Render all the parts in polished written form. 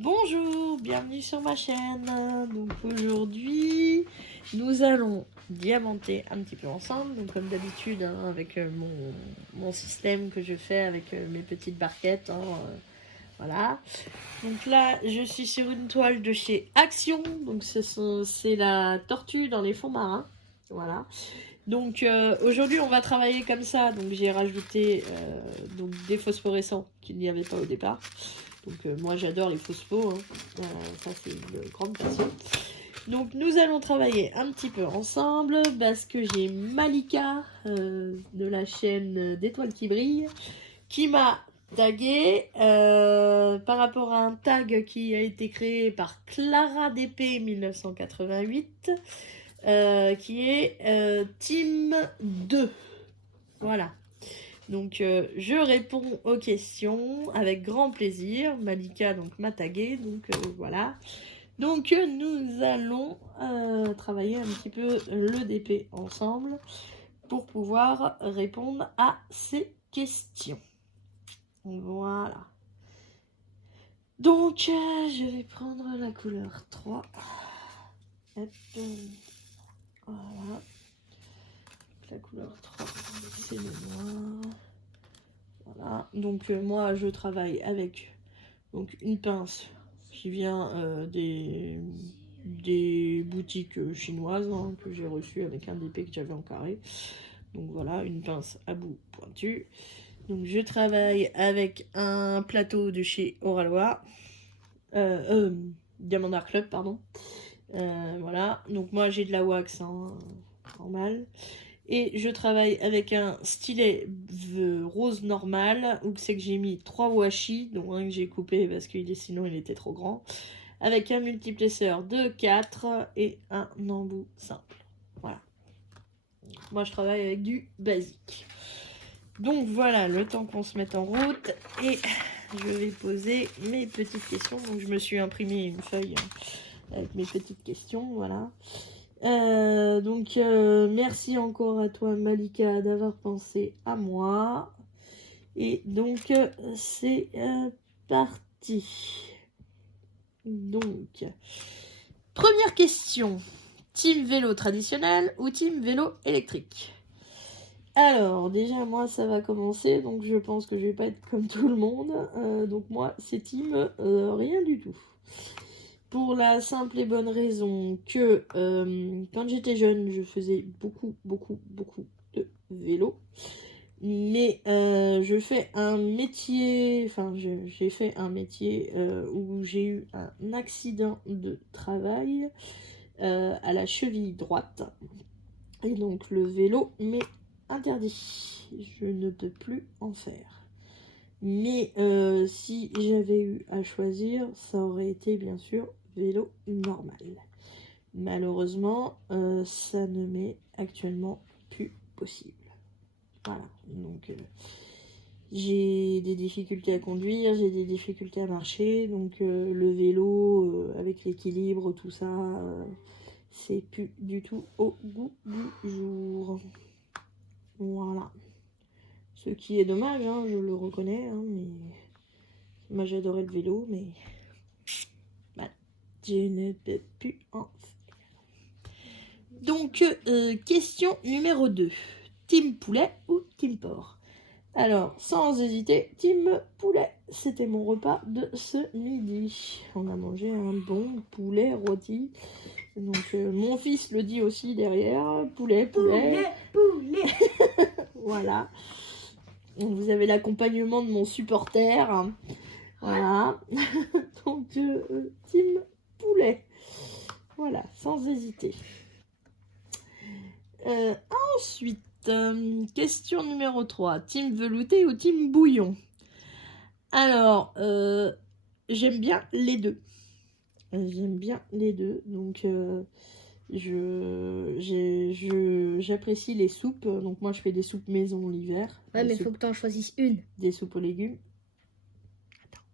Bonjour, bienvenue sur ma chaîne. Donc aujourd'hui, nous allons diamanter un petit peu ensemble. Donc comme d'habitude, avec mon système que je fais avec mes petites barquettes. Voilà. Donc là, je suis sur une toile de chez Action. Donc c'est la tortue dans les fonds marins. Voilà. Donc aujourd'hui, on va travailler comme ça. Donc j'ai rajouté donc des phosphorescents qu'il n'y avait pas au départ. Donc moi j'adore les phosphos, ça c'est une grande passion. Donc nous allons travailler un petit peu ensemble parce que j'ai Malika de la chaîne d'Étoiles qui brillent qui m'a tagué par rapport à un tag qui a été créé par Clara DP 1988 qui est Team 2. Voilà. Donc je réponds aux questions avec grand plaisir. Malika donc m'a tagué, donc voilà. Donc nous allons travailler un petit peu le DP ensemble pour pouvoir répondre à ces questions. Voilà. Donc je vais prendre la couleur 3. Hop. Voilà. La couleur 3, c'est le noir. Voilà, donc moi je travaille avec donc, une pince qui vient des boutiques chinoises que j'ai reçues avec un DP que j'avais en carré. Donc voilà, une pince à bout pointu. Donc je travaille avec un plateau de chez Oralois, Diamant Art Club, pardon. Voilà, donc moi j'ai de la wax normal. Et je travaille avec un stylet rose normal, où c'est que j'ai mis 3 washi, dont un que j'ai coupé parce que sinon il était trop grand, avec un multiplesseur de 4 et un embout simple. Voilà. Moi je travaille avec du basique. Donc voilà, le temps qu'on se mette en route, et je vais poser mes petites questions. Donc je me suis imprimé une feuille avec mes petites questions, voilà. Donc merci encore à toi Malika d'avoir pensé à moi. Et donc c'est parti. Donc première question. Team vélo traditionnel ou team vélo électrique? Alors déjà moi ça va commencer, donc je pense que je vais pas être comme tout le monde. Donc moi c'est team rien du tout. Pour la simple et bonne raison que quand j'étais jeune, je faisais beaucoup de vélo. Mais je fais un métier, j'ai fait un métier où j'ai eu un accident de travail à la cheville droite. Et donc le vélo m'est interdit. Je ne peux plus en faire. Mais si j'avais eu à choisir, ça aurait été bien sûr vélo normal. Malheureusement, ça ne m'est actuellement plus possible. Voilà, donc j'ai des difficultés à conduire, j'ai des difficultés à marcher, donc le vélo avec l'équilibre, tout ça, c'est plus du tout au goût du jour. Voilà. Ce qui est dommage, je le reconnais, mais moi j'adorais le vélo, mais voilà, je ne peux plus en faire. Donc, question numéro 2. Team poulet ou team porc? Alors, sans hésiter, team poulet. C'était mon repas de ce midi. On a mangé un bon poulet rôti. Donc, mon fils le dit aussi derrière. Poulet. Voilà. Vous avez l'accompagnement de mon supporter. Voilà. Donc, team poulet. Voilà, sans hésiter. Ensuite, question numéro 3. Team velouté ou team bouillon? Alors, j'aime bien les deux. Donc, j'apprécie les soupes. Donc, moi, je fais des soupes maison l'hiver. Ouais, mais il faut que tu en choisisses une. Des soupes aux légumes. Attends.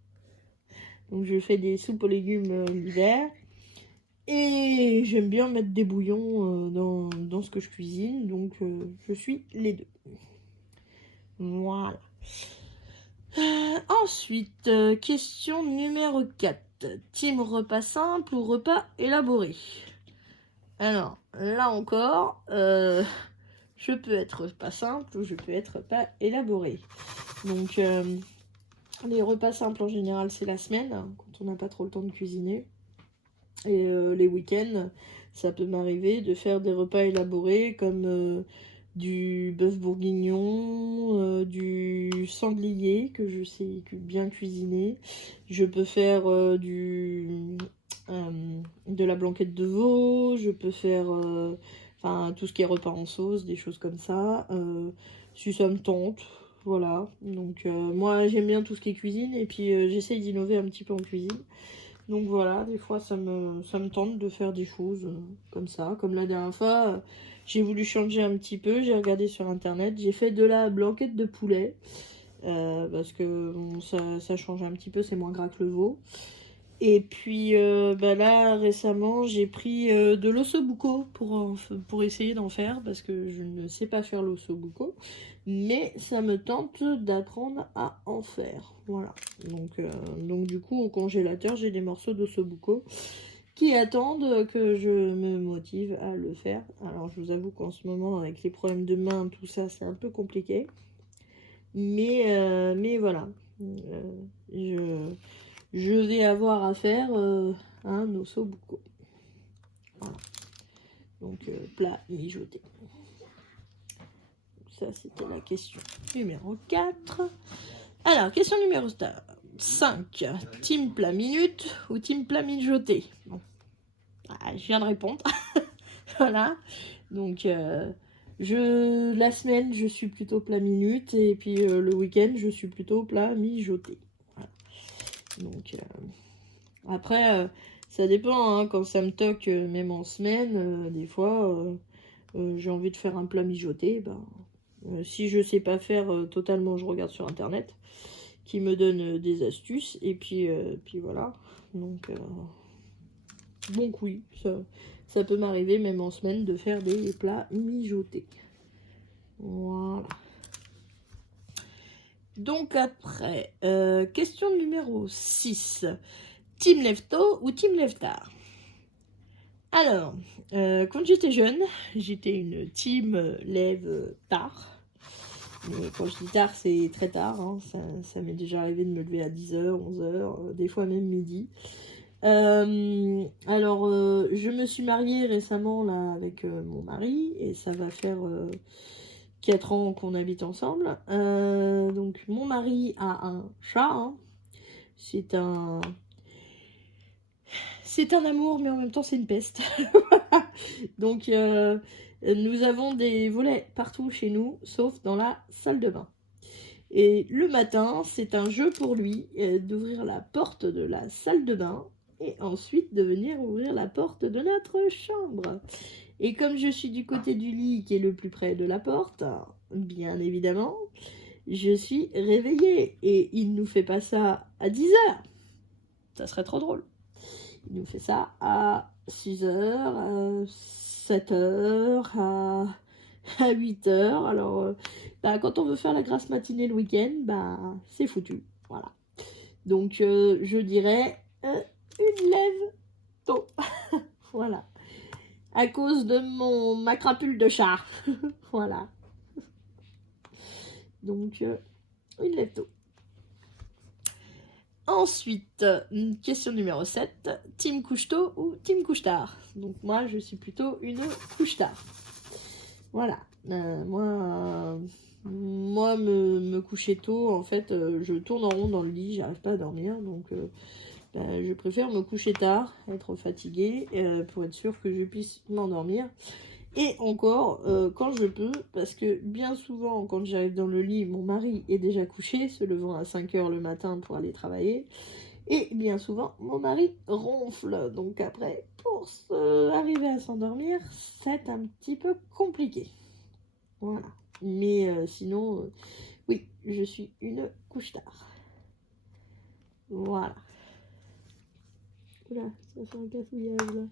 Donc, je fais des soupes aux légumes l'hiver. Et j'aime bien mettre des bouillons dans ce que je cuisine. Donc, je suis les deux. Voilà. Ensuite, question numéro 4. Team repas simple ou repas élaboré? Alors, là encore, je peux être pas simple ou je peux être pas élaboré. Donc, les repas simples en général, c'est la semaine, hein, quand on n'a pas trop le temps de cuisiner. Et les week-ends, ça peut m'arriver de faire des repas élaborés comme du bœuf bourguignon, du sanglier que je sais bien cuisiner. Je peux faire de la blanquette de veau, je peux faire tout ce qui est repas en sauce, des choses comme ça. Si ça me tente, voilà. Donc moi j'aime bien tout ce qui est cuisine et puis j'essaye d'innover un petit peu en cuisine. Donc voilà, des fois ça me tente de faire des choses comme ça. Comme la dernière fois, j'ai voulu changer un petit peu, j'ai regardé sur internet, j'ai fait de la blanquette de poulet. Parce que bon, ça change un petit peu, c'est moins gras que le veau. Et puis là récemment j'ai pris de l'ossobuco pour essayer d'en faire parce que je ne sais pas faire l'ossobuco, mais ça me tente d'apprendre à en faire. Voilà, donc du coup au congélateur j'ai des morceaux d'ossobuco qui attendent que je me motive à le faire. Alors je vous avoue qu'en ce moment avec les problèmes de main, tout ça c'est un peu compliqué, mais voilà, je vais avoir à faire un ossobuco. Voilà. Donc plat mijoté. Ça c'était la question numéro 4. Alors, question numéro 5. Team plat minute ou team plat mijoté? Bon. Ah, je viens de répondre. Voilà. Donc la semaine je suis plutôt plat minute et puis le week-end je suis plutôt plat mijoté. Voilà. Donc après ça dépend, hein, quand ça me toque même en semaine, des fois j'ai envie de faire un plat mijoté, si je sais pas faire totalement, je regarde sur internet qui me donne des astuces et puis voilà. Donc oui, ça peut m'arriver même en semaine de faire des plats mijotés. Voilà. Donc après, question numéro 6. Team lève-tôt ou team lève-tard? Alors, quand j'étais jeune, j'étais une team lève-tard. Mais quand je dis tard, c'est très tard. Hein. Ça m'est déjà arrivé de me lever à 10h, 11h, des fois même midi. Alors, je me suis mariée récemment là avec mon mari et ça va faire 4 ans qu'on habite ensemble. Donc, mon mari a un chat. Hein. C'est un amour, mais en même temps, c'est une peste. Donc, nous avons des volets partout chez nous, sauf dans la salle de bain. Et le matin, c'est un jeu pour lui d'ouvrir la porte de la salle de bain et ensuite de venir ouvrir la porte de notre chambre. Et comme je suis du côté du lit qui est le plus près de la porte, bien évidemment, je suis réveillée. Et il ne nous fait pas ça à 10h. Ça serait trop drôle. Il nous fait ça à 6h, 7h, à 8h. Alors, quand on veut faire la grasse matinée le week-end, c'est foutu. Voilà. Donc, je dirais une lève tôt. Voilà. À cause de ma crapule de chat. Voilà. Donc, une lève tôt. Ensuite, question numéro 7. Team couche-tôt ou team couche-tard? Donc, moi, je suis plutôt une couche-tard. Voilà. Moi, me coucher tôt, en fait, je tourne en rond dans le lit, j'arrive pas à dormir, donc je préfère me coucher tard, être fatiguée, pour être sûre que je puisse m'endormir. Et encore, quand je peux, parce que bien souvent, quand j'arrive dans le lit, mon mari est déjà couché, se levant à 5h le matin pour aller travailler. Et bien souvent, mon mari ronfle. Donc après, pour arriver à s'endormir, c'est un petit peu compliqué. Voilà. Mais sinon, oui, je suis une couche-tard. Voilà. Oula, ça fait un cafouillage là.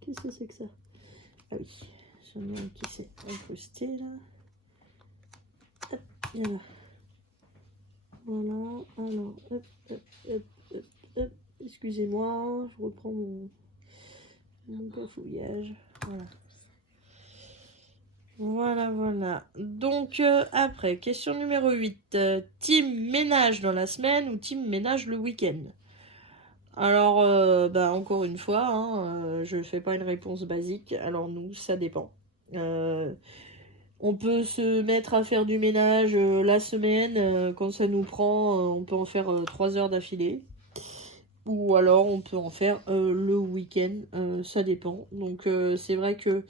Qu'est-ce que c'est que ça? Ah oui, j'en ai un qui s'est incrusté là. Hop, voilà. Voilà, alors, hop, hop, hop, hop, hop. Excusez-moi, je reprends mon cafouillage. Voilà. Voilà. Donc, après, question numéro 8. Team ménage dans la semaine ou team ménage le week-end? Alors, encore une fois, hein, je ne fais pas une réponse basique. Alors, nous, ça dépend. On peut se mettre à faire du ménage la semaine. Quand ça nous prend, on peut en faire 3 heures d'affilée. Ou alors, on peut en faire le week-end. Ça dépend. Donc, c'est vrai que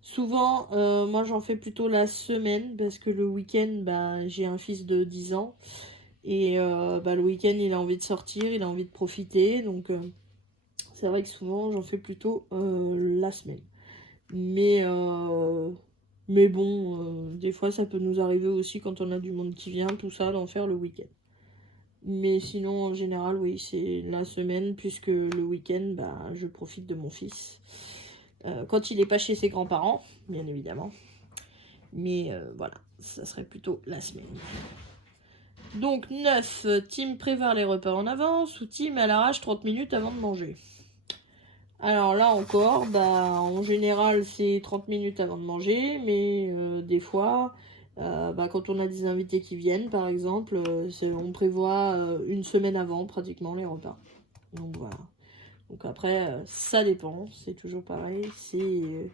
souvent, moi j'en fais plutôt la semaine parce que le week-end, j'ai un fils de 10 ans et le week-end il a envie de sortir, il a envie de profiter, donc c'est vrai que souvent j'en fais plutôt la semaine. Mais bon, des fois ça peut nous arriver aussi quand on a du monde qui vient, tout ça, d'en faire le week-end. Mais sinon, en général, oui, c'est la semaine puisque le week-end, je profite de mon fils. Quand il n'est pas chez ses grands-parents, bien évidemment. Mais voilà, ça serait plutôt la semaine. Donc 9, team prévoir les repas en avance ou team à l'arrache 30 minutes avant de manger. Alors là encore, en général c'est 30 minutes avant de manger, mais des fois, quand on a des invités qui viennent par exemple, on prévoit une semaine avant pratiquement les repas. Donc voilà. Donc après, ça dépend, c'est toujours pareil, c'est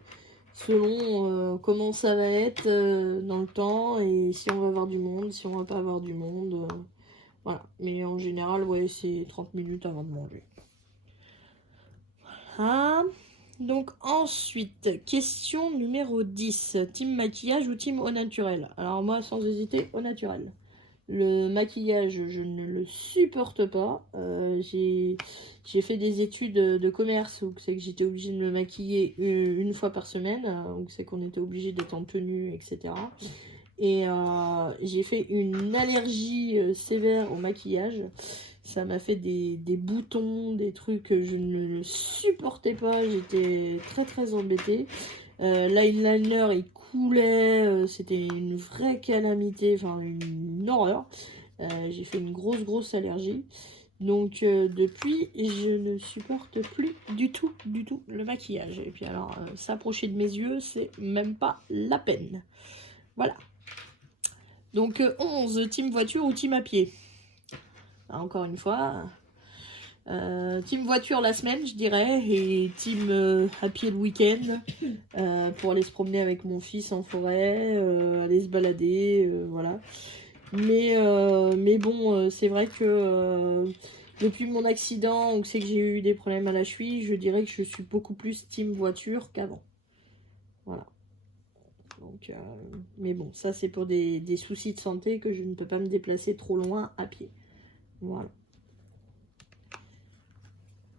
selon comment ça va être dans le temps et si on va avoir du monde, si on va pas avoir du monde. Voilà, mais en général, ouais, c'est 30 minutes avant de manger. Voilà. Donc ensuite, question numéro 10. Team maquillage ou team au naturel? Alors moi, sans hésiter, au naturel. Le maquillage, je ne le supporte pas. J'ai fait des études de commerce où c'est que j'étais obligée de me maquiller une fois par semaine. Donc c'est qu'on était obligé d'être en tenue, etc. Et j'ai fait une allergie sévère au maquillage. Ça m'a fait des boutons, des trucs que je ne supportais pas. J'étais très très embêtée. L'eyeliner il coulait, c'était une vraie calamité, enfin une horreur. J'ai fait une grosse allergie. Donc depuis, je ne supporte plus du tout le maquillage. Et puis alors, s'approcher de mes yeux, c'est même pas la peine. Voilà. Donc 11, team voiture ou team à pied? Encore une fois, team voiture la semaine, je dirais, et team à pied le week-end, pour aller se promener avec mon fils en forêt, aller se balader, voilà. Mais bon, c'est vrai que depuis mon accident, où c'est que j'ai eu des problèmes à la cheville, je dirais que je suis beaucoup plus team voiture qu'avant. Voilà. Donc, mais bon, ça c'est pour des soucis de santé que je ne peux pas me déplacer trop loin à pied. Voilà.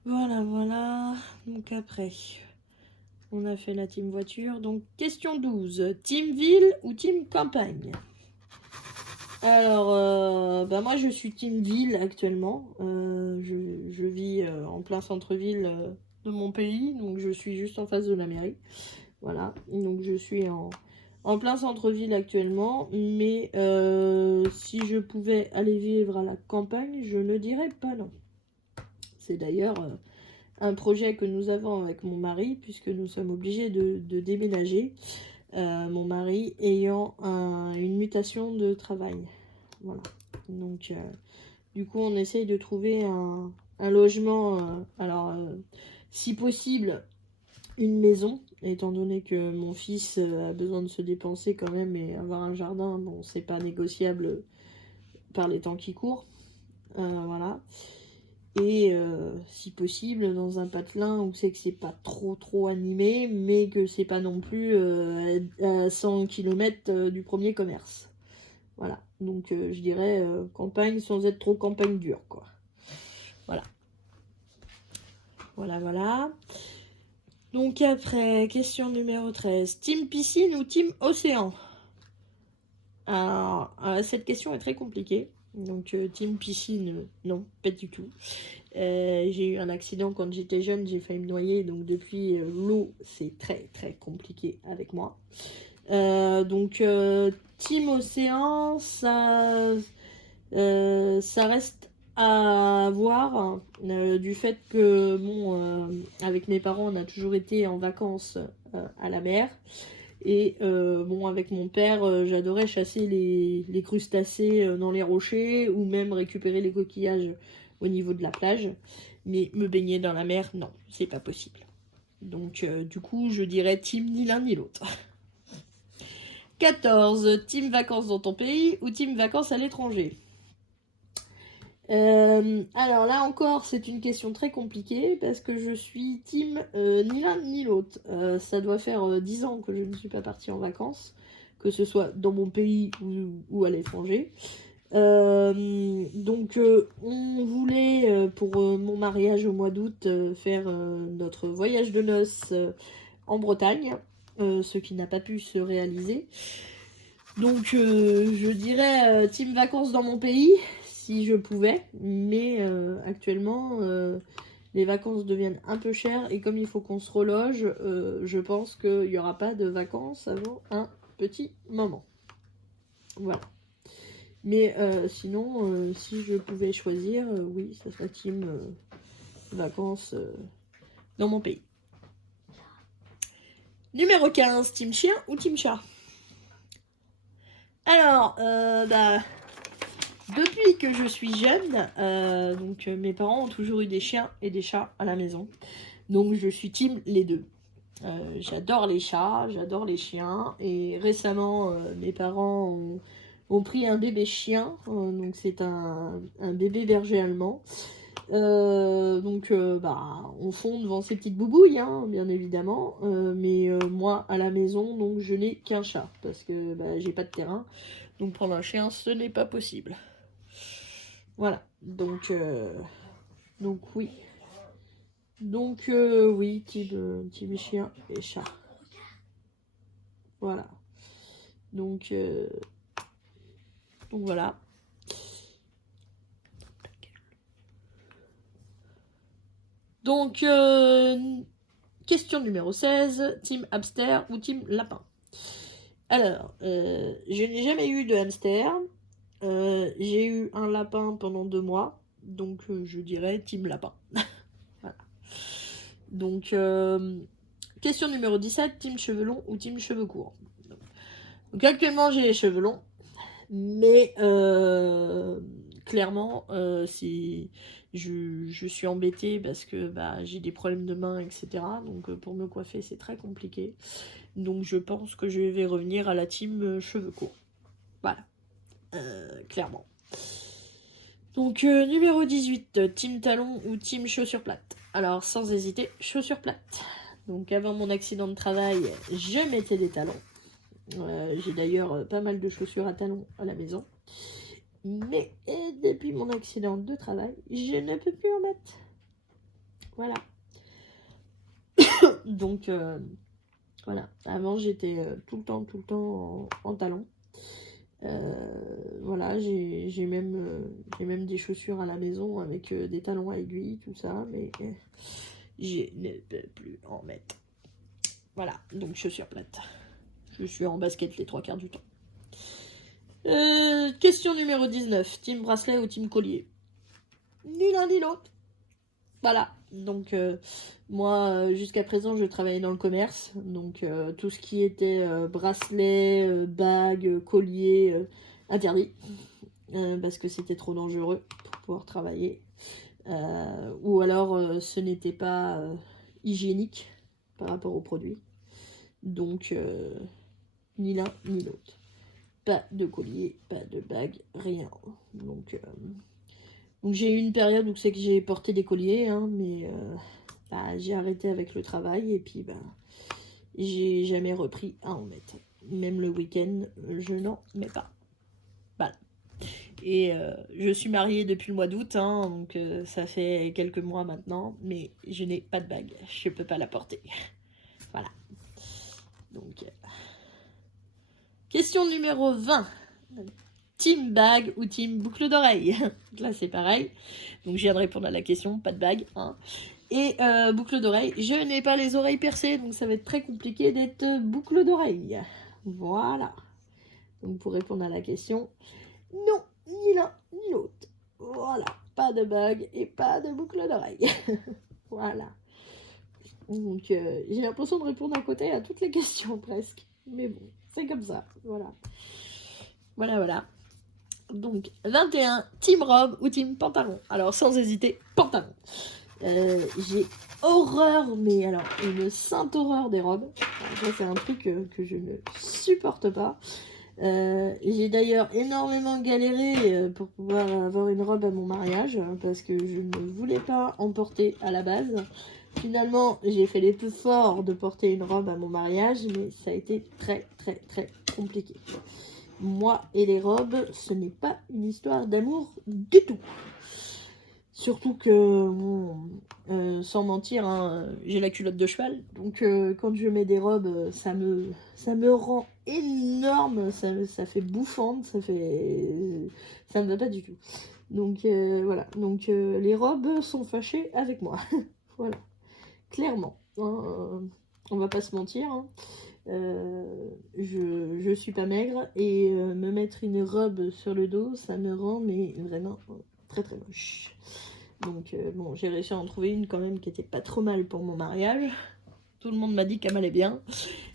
Voilà. Donc après, on a fait la team voiture. Donc question 12. Team ville ou team campagne? Alors, moi je suis team ville actuellement. Je vis en plein centre-ville de mon pays. Donc je suis juste en face de la mairie. Voilà. Donc je suis en plein centre-ville actuellement. Mais si je pouvais aller vivre à la campagne, je ne dirais pas non. C'est d'ailleurs un projet que nous avons avec mon mari, puisque nous sommes obligés de déménager. Mon mari ayant une mutation de travail. Voilà. Donc, du coup, on essaye de trouver un logement. Si possible, une maison, étant donné que mon fils a besoin de se dépenser quand même et avoir un jardin, bon, c'est pas négociable par les temps qui courent. Voilà. Et si possible dans un patelin où c'est que c'est pas trop animé, mais que c'est pas non plus à 100 km du premier commerce. Voilà, donc je dirais campagne sans être trop campagne dure, quoi. Voilà. Donc après, question numéro 13. Team piscine ou team océan? Alors, cette question est très compliquée. Donc team piscine, non, pas du tout. J'ai eu un accident quand j'étais jeune, j'ai failli me noyer, donc depuis l'eau c'est très compliqué avec moi. Donc team océan, ça Ça reste à voir, hein, du fait que, bon, avec mes parents, on a toujours été en vacances à la mer. Et bon, avec mon père, j'adorais chasser les crustacés dans les rochers ou même récupérer les coquillages au niveau de la plage. Mais me baigner dans la mer, non, c'est pas possible. Donc du coup, je dirais team ni l'un ni l'autre. 14. Team vacances dans ton pays ou team vacances à l'étranger? Alors là encore, c'est une question très compliquée parce que je suis team ni l'un ni l'autre. Ça doit faire 10 ans que je ne suis pas partie en vacances, que ce soit dans mon pays ou à l'étranger. Donc on voulait pour mon mariage au mois d'août faire notre voyage de noces en Bretagne, ce qui n'a pas pu se réaliser. Donc je dirais team vacances dans mon pays si je pouvais, mais actuellement les vacances deviennent un peu chères et comme il faut qu'on se reloge, je pense qu'il n'y aura pas de vacances avant un petit moment. Voilà. Mais sinon, si je pouvais choisir, oui, ça serait team vacances dans mon pays. Numéro 15, team chien ou team chat? Alors, depuis que je suis jeune, donc mes parents ont toujours eu des chiens et des chats à la maison. Donc je suis team les deux. J'adore les chats, j'adore les chiens. Et récemment, mes parents ont pris un bébé chien. Donc c'est un bébé berger allemand. Donc on fond devant ces petites boubouilles, hein, bien évidemment. Mais moi, à la maison, donc je n'ai qu'un chat. Parce que j'ai pas de terrain. Donc prendre un chien, ce n'est pas possible. Voilà, donc oui. Donc oui, team chien et chat. Voilà. Donc voilà. Donc question numéro 16, team hamster ou team lapin? Alors, je n'ai jamais eu de hamster. J'ai eu un lapin pendant 2 mois. Donc je dirais team lapin. Voilà. Donc question numéro 17, team cheveux longs ou team cheveux courts? Donc actuellement j'ai les cheveux longs, mais clairement je suis embêtée parce que j'ai des problèmes de main, etc. Donc pour me coiffer c'est très compliqué. Donc je pense que je vais revenir à la team cheveux courts. Voilà, clairement. Donc numéro 18, team talon ou team chaussures plates? Alors sans hésiter, chaussures plates. Donc avant mon accident de travail, je mettais des talons. J'ai d'ailleurs pas mal de chaussures à talons à la maison. Mais depuis mon accident de travail, je ne peux plus en mettre. Voilà. Donc voilà. Avant j'étais tout le temps en talons. Voilà, j'ai même des chaussures à la maison avec des talons à aiguilles, tout ça, mais je ne peux plus en mettre. Voilà, donc chaussures plates. Je suis en basket les 3/4 du temps. Question numéro 19. Team bracelet ou team collier? Ni l'un ni l'autre. Voilà. Donc moi, jusqu'à présent, je travaillais dans le commerce. Donc tout ce qui était bracelet, bague, collier, interdit. Parce que c'était trop dangereux pour pouvoir travailler. Ou alors ce n'était pas hygiénique par rapport aux produits. Donc ni l'un ni l'autre. Pas de collier, pas de bague, rien. Donc j'ai eu une période où c'est que j'ai porté des colliers, hein, mais j'ai arrêté avec le travail et puis j'ai jamais repris à en mettre. Même le week-end, je n'en mets pas. Voilà. Et je suis mariée depuis le mois d'août, hein, donc ça fait quelques mois maintenant, mais je n'ai pas de bague, je peux pas la porter. Voilà. Donc question numéro 20. Team bague ou team boucle d'oreille? Là c'est pareil. Donc je viens de répondre à la question, pas de bague. Hein. Et boucle d'oreille, je n'ai pas les oreilles percées, donc ça va être très compliqué d'être boucle d'oreille. Voilà. Donc pour répondre à la question, non, ni l'un ni l'autre. Voilà, pas de bague et pas de boucle d'oreille. Voilà. Donc j'ai l'impression de répondre à côté à toutes les questions presque. Mais bon, c'est comme ça. Voilà. Voilà. Donc 21, team robe ou team pantalon. Alors sans hésiter, pantalon. J'ai horreur, mais alors une sainte horreur des robes. Ça c'est un truc que je ne supporte pas. J'ai d'ailleurs énormément galéré pour pouvoir avoir une robe à mon mariage parce que je ne voulais pas en porter à la base. Finalement, j'ai fait l'effort de porter une robe à mon mariage, mais ça a été très compliqué. Moi et les robes, ce n'est pas une histoire d'amour du tout. Surtout que, bon, sans mentir, hein, j'ai la culotte de cheval, donc quand je mets des robes, ça me rend énorme, ça fait bouffante, ça me va pas du tout. Donc voilà, donc les robes sont fâchées avec moi, voilà, clairement, hein, on va pas se mentir, hein. Je suis pas maigre et me mettre une robe sur le dos, ça me rend mais vraiment très moche. Donc bon, j'ai réussi à en trouver une quand même qui était pas trop mal pour mon mariage. Tout le monde m'a dit qu'elle m'allait bien.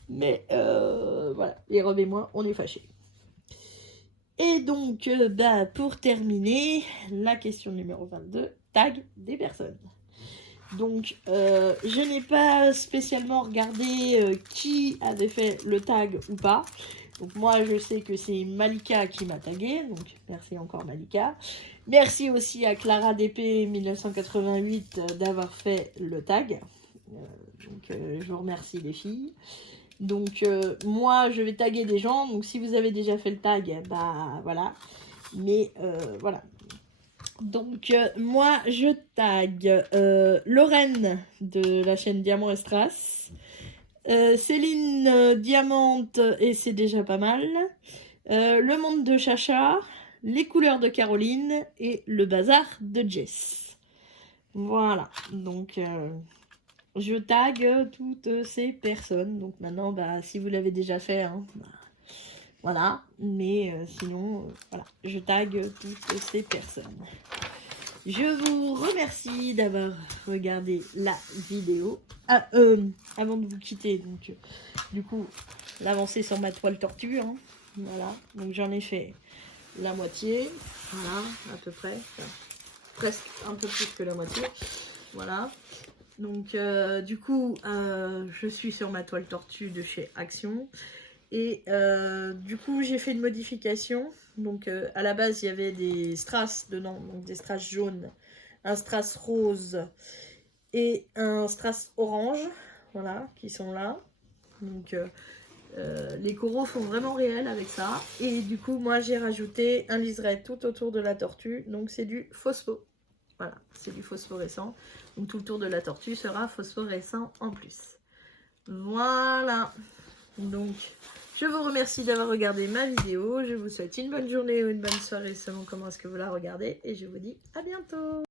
Mais voilà, les robes et moi, on est fâchés. Et donc, pour terminer, la question numéro 22, tag des personnes. Donc, je n'ai pas spécialement regardé qui avait fait le tag ou pas. Donc moi, je sais que c'est Malika qui m'a tagué, donc merci encore Malika. Merci aussi à Clara DP 1988 d'avoir fait le tag. Je vous remercie les filles. Donc moi, je vais taguer des gens, donc si vous avez déjà fait le tag, bah voilà. Mais voilà. Donc moi, je tag Lorraine de la chaîne Diamant et Strass. Céline Diamante, et c'est déjà pas mal. Le monde de Chacha, les couleurs de Caroline et le bazar de Jess. Voilà, donc je tag toutes ces personnes. Donc maintenant, bah, si vous l'avez déjà fait, hein, bah, voilà. Mais sinon, voilà, je tag toutes ces personnes. Je vous remercie d'avoir regardé la vidéo. Avant de vous quitter, donc du coup, l'avancée sur ma toile tortue. Hein, voilà, donc j'en ai fait la moitié. Voilà, à peu près. Enfin, presque un peu plus que la moitié. Voilà. Donc du coup, je suis sur ma toile tortue de chez Action. Et du coup, j'ai fait une modification. Donc à la base, il y avait des strass dedans, donc des strass jaunes, un strass rose et un strass orange, voilà, qui sont là. Donc les coraux sont vraiment réels avec ça. Et du coup, moi, j'ai rajouté un liseré tout autour de la tortue. Donc c'est du phospho. Voilà, c'est du phosphorescent. Donc tout le tour de la tortue sera phosphorescent en plus. Voilà. Donc je vous remercie d'avoir regardé ma vidéo. Je vous souhaite une bonne journée ou une bonne soirée selon comment est-ce que vous la regardez. Et je vous dis à bientôt.